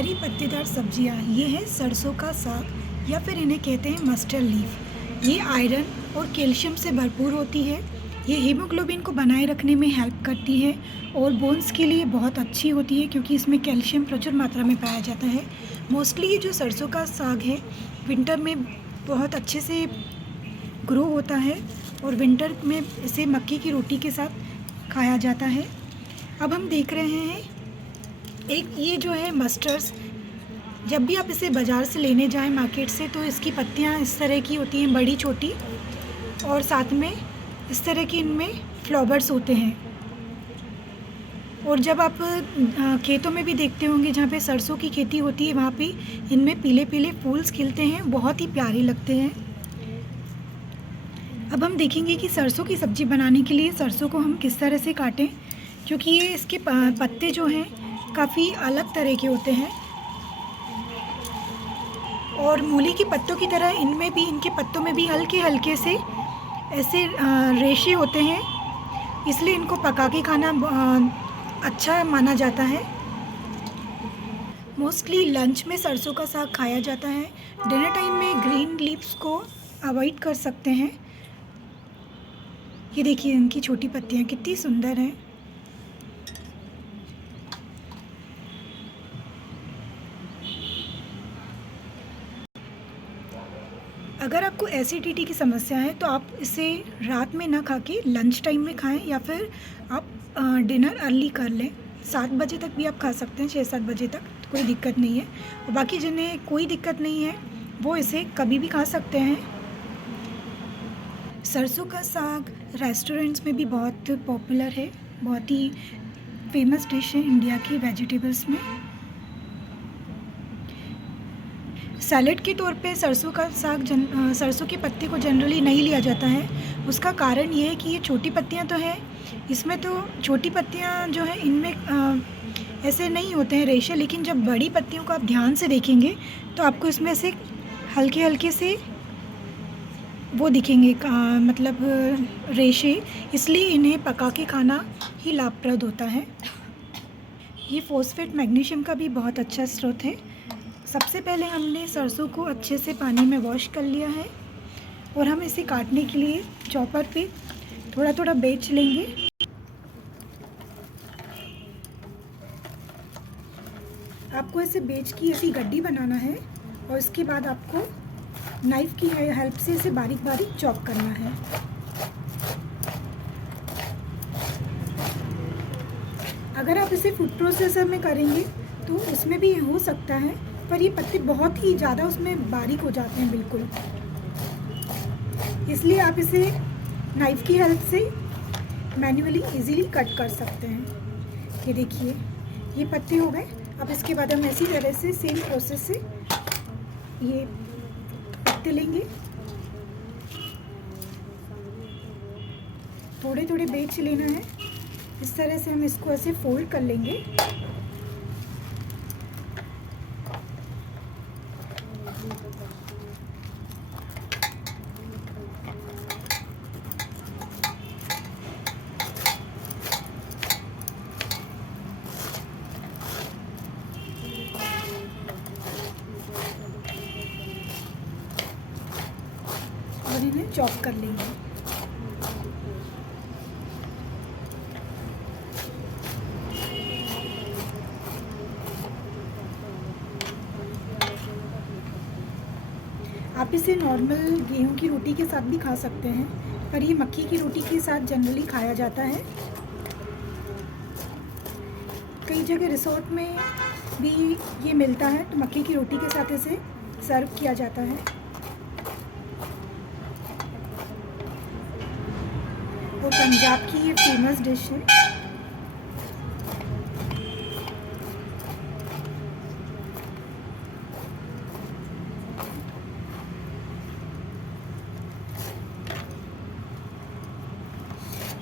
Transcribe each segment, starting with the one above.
हरी पत्तेदार सब्जियां, ये है सरसों का साग या फिर इन्हें कहते हैं मस्टर्ड लीफ। ये आयरन और कैल्शियम से भरपूर होती है। ये हीमोग्लोबिन को बनाए रखने में हेल्प करती है और बोन्स के लिए बहुत अच्छी होती है क्योंकि इसमें कैल्शियम प्रचुर मात्रा में पाया जाता है। मोस्टली ये जो सरसों का साग है विंटर में बहुत अच्छे से ग्रो होता है और विंटर में इसे मक्की की रोटी के साथ खाया जाता है। अब हम देख रहे हैं एक ये जो है मस्टर्ड्स, जब भी आप इसे बाज़ार से लेने जाएं मार्केट से तो इसकी पत्तियां इस तरह की होती हैं, बड़ी छोटी, और साथ में इस तरह की इनमें फ्लावर्स होते हैं। और जब आप खेतों में भी देखते होंगे जहाँ पे सरसों की खेती होती है वहाँ पे इनमें पीले पीले फूल्स खिलते हैं, बहुत ही प्यारे लगते हैं। अब हम देखेंगे कि सरसों की सब्ज़ी बनाने के लिए सरसों को हम किस तरह से काटें, क्योंकि ये इसके पत्ते जो हैं काफ़ी अलग तरह के होते हैं और मूली के पत्तों की तरह इनमें भी, इनके पत्तों में भी हल्के हल्के से ऐसे रेशे होते हैं, इसलिए इनको पका के खाना अच्छा माना जाता है। मोस्टली लंच में सरसों का साग खाया जाता है। डिनर टाइम में ग्रीन लीव्स को अवॉइड कर सकते हैं। ये देखिए इनकी छोटी पत्तियाँ कितनी सुंदर हैं। अगर आपको एसिडिटी की समस्या है तो आप इसे रात में ना खा के लंच टाइम में खाएं या फिर आप डिनर अर्ली कर लें। 7 बजे तक भी आप खा सकते हैं, 6-7 बजे तक, तो कोई दिक्कत नहीं है। और बाकी जिन्हें कोई दिक्कत नहीं है वो इसे कभी भी खा सकते हैं। सरसों का साग रेस्टोरेंट्स में भी बहुत पॉपुलर है, बहुत ही फेमस डिश है इंडिया की वेजिटेबल्स में। सैलेड के तौर पे सरसों का साग सरसों के पत्ते को जनरली नहीं लिया जाता है। उसका कारण ये है कि ये छोटी पत्तियां तो हैं, इसमें तो छोटी पत्तियां जो हैं इनमें ऐसे नहीं होते हैं रेशे, लेकिन जब बड़ी पत्तियों को आप ध्यान से देखेंगे तो आपको इसमें से हल्के हल्के से वो दिखेंगे, मतलब रेशे, इसलिए इन्हें पका के खाना ही लाभप्रद होता है। ये फॉस्फेट मैग्नीशियम का भी बहुत अच्छा स्रोत है। सबसे पहले हमने सरसों को अच्छे से पानी में वॉश कर लिया है और हम इसे काटने के लिए चॉपर पे थोड़ा थोड़ा बेच लेंगे। आपको इसे बेच की ऐसी गड्डी बनाना है और इसके बाद आपको नाइफ़ की हेल्प से इसे बारीक बारीक चॉप करना है। अगर आप इसे फूड प्रोसेसर में करेंगे तो उसमें भी हो सकता है, पर ये पत्ते बहुत ही ज़्यादा उसमें बारीक हो जाते हैं बिल्कुल, इसलिए आप इसे नाइफ़ की हेल्प से मैन्युअली इजीली कट कर सकते हैं। ये देखिए ये पत्ते हो गए। अब इसके बाद हम इसी तरह से सेम प्रोसेस से ये पत्ते लेंगे, थोड़े थोड़े बेच लेना है। इस तरह से हम इसको ऐसे फोल्ड कर लेंगे। और इन्हें चॉप कर लेंगे। आप इसे नॉर्मल गेहूं की रोटी के साथ भी खा सकते हैं, पर ये मक्की की रोटी के साथ जनरली खाया जाता है। कई जगह रिसोर्ट में भी ये मिलता है तो मक्की की रोटी के साथ इसे सर्व किया जाता है। वो पंजाब की ये फेमस डिश है।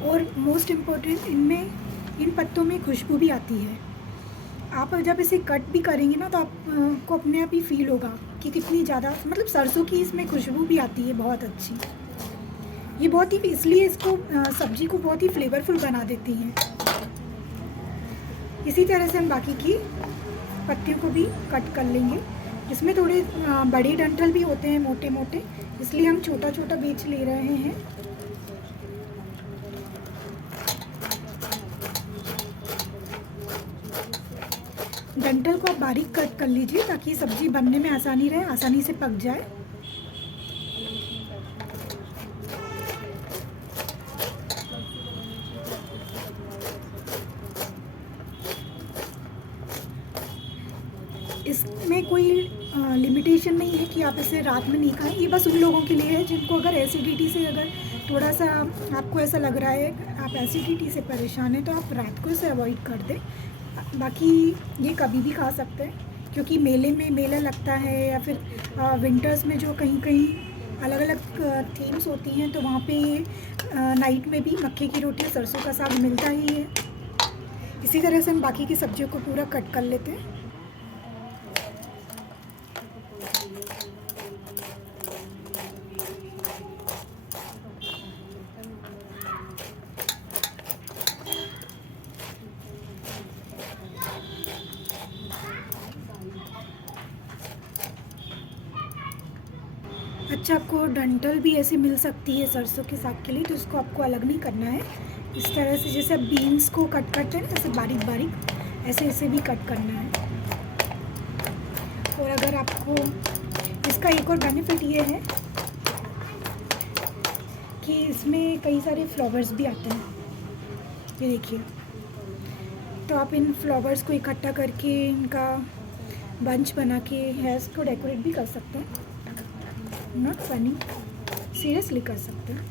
और मोस्ट इम्पोर्टेंट, इन पत्तों में खुशबू भी आती है। आप जब इसे कट भी करेंगे ना तो आपको अपने आप ही फील होगा कि कितनी ज़्यादा, मतलब सरसों की इसमें खुशबू भी आती है बहुत अच्छी। ये बहुत ही, इसलिए इसको सब्जी को बहुत ही फ्लेवरफुल बना देती हैं। इसी तरह से हम बाकी की पत्तियों को भी कट कर लेंगे। इसमें थोड़े बड़े डंठल भी होते हैं, मोटे मोटे, इसलिए हम छोटा छोटा बीज ले रहे हैं। डंठल को आप बारीक कट कर लीजिए ताकि सब्ज़ी बनने में आसानी रहे, आसानी से पक जाए। इसमें कोई लिमिटेशन नहीं है कि आप इसे रात में नहीं खाएं। ये बस उन लोगों के लिए है जिनको अगर एसिडिटी से, अगर थोड़ा सा आपको ऐसा लग रहा है आप एसिडिटी से परेशान हैं, तो आप रात को इसे अवॉइड कर दें। बाकी ये कभी भी खा सकते हैं, क्योंकि मेले में मेला लगता है, या फिर विंटर्स में जो कहीं कहीं अलग अलग थीम्स होती हैं, तो वहाँ पे नाइट में भी मक्के की रोटी, सरसों का साग मिलता ही है। इसी तरह से हम बाकी की सब्जियों को पूरा कट कर लेते हैं। अच्छा, आपको डंठल भी ऐसे मिल सकती है सरसों के साग के लिए, तो इसको आपको अलग नहीं करना है। इस तरह से जैसे आप बीन्स को कट करते हैं ना, ऐसे बारीक बारीक, ऐसे इसे भी कट करना है। और अगर आपको इसका एक और बेनिफिट ये है कि इसमें कई सारे फ्लावर्स भी आते हैं, ये देखिए। तो आप इन फ्लावर्स को इकट्ठा करके इनका बंच बना के हेयर्स को डेकोरेट भी कर सकते हैं। नॉट फनी, सीरियसली कर सकते हैं।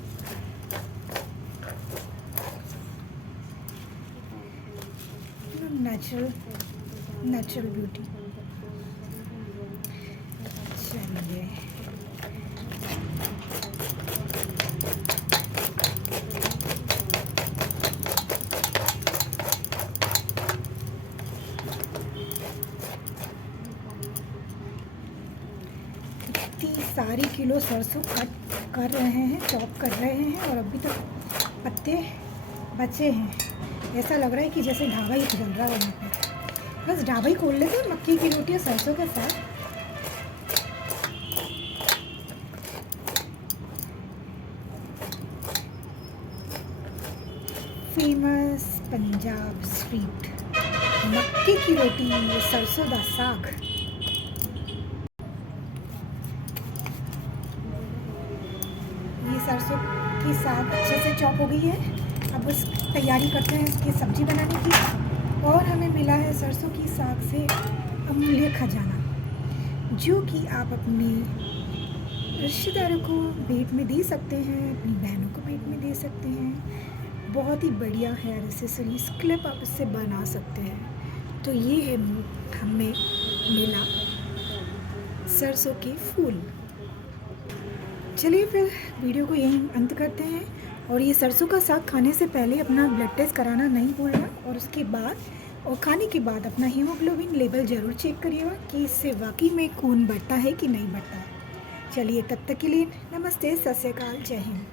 Natural beauty. चलिए, सारी किलो सरसों कट कर रहे हैं, चॉप कर रहे हैं, और अभी तक पत्ते बचे हैं। ऐसा लग रहा है कि जैसे ढाबा ही चल रहा है वहाँ पे। बस ढाबा ही खोल लेते हैं, मक्की की रोटी और सरसों के साथ। फेमस पंजाब स्वीट मक्की की रोटी, सरसों का साग। सरसों की साग अच्छे से चॉप हो गई है। अब बस तैयारी करते हैं इसकी सब्ज़ी बनाने की। और हमें मिला है सरसों की साग से अमूल्य खजाना, जो कि आप अपने रिश्तेदारों को भेंट में दे सकते हैं, अपनी बहनों को भेंट में दे सकते हैं। बहुत ही बढ़िया हेयर एक्सेसरीज क्लिप आप इससे बना सकते हैं। तो ये है हमें मिला सरसों के फूल। चलिए फिर वीडियो को यहीं अंत करते हैं। और ये सरसों का साग खाने से पहले अपना ब्लड टेस्ट कराना नहीं भूलना, और उसके बाद और खाने के बाद अपना हीमोग्लोबिन लेवल ज़रूर चेक करिएगा कि इससे वाकई में खून बढ़ता है कि नहीं बढ़ता है। चलिए, तब तक के लिए नमस्ते, सत श्री अकाल, जय हिंद।